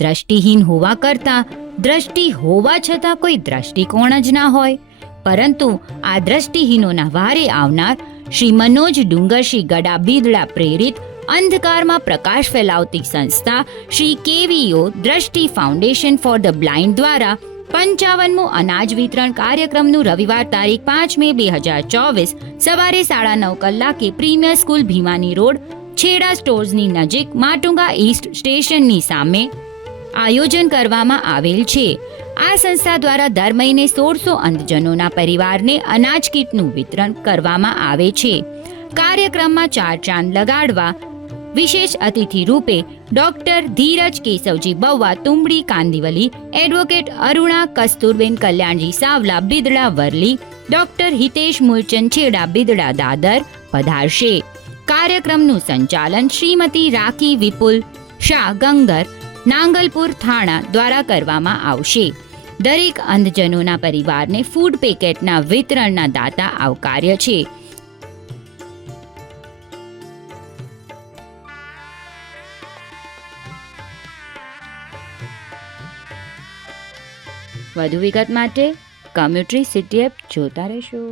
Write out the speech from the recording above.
દ્રષ્ટિહીન હોવા કરતાં દ્રષ્ટિ હોવા છતાં કોઈ દ્રષ્ટિકોણ જ ના હોય, પરંતુ આ દ્રષ્ટિહીનોના વારે આવનાર શ્રી મનોજ ડુંગરશી ગડા બિદડા પ્રેરિત અંધકારમાં પ્રકાશ ફેલાવતી સંસ્થા શ્રી કેવીઓ દ્રષ્ટિ ફાઉન્ડેશન ફોર ધ બ્લાઇન્ડ દ્વારા 55મું અનાજ વિતરણ કાર્યક્રમનું રવિવાર તારીખ 5 મે 2024 સવારે 9:30 કલાકે પ્રીમિયર સ્કૂલ ભીમાની રોડ, છેડા સ્ટોર્સની નજીક માટુંગા ઈસ્ટ સ્ટેશનની સામે આયોજન કરવામાં આવેલ છે. આ સંસ્થા દ્વારા દર મહિને 1600 અંધજનોના પરિવારને અનાજ કીટનું વિતરણ કરવામાં આવે છે. કાર્યક્રમમાં 4 ચાંદ લગાડવા વિશેષ અતિથિ રૂપે ડોક્ટર ધીરજ કેશવજી બવ્વા તુંબડી કાંદિવલી, એડવોકેટ અરુણા કસ્તુરબેન કલ્યાણજી સાવલા બિદડા વરલી, ડોક્ટર હિતેશ મૂળચંદ છેડા બિદડા દાદર પધારશે. કાર્યક્રમનું સંચાલન શ્રીમતી રાખી વિપુલ શાહ ગંગર, નાંગલપુર થાણા દ્વારા કરવામાં આવશે. દરેક અંધજનોના પરિવારને ફૂડ પેકેટના વિતરણના દાતા આવકાર્ય છે. વધુ વિગત માટે કમ્યુનિટી સિટી એપ જોતા રહેશો.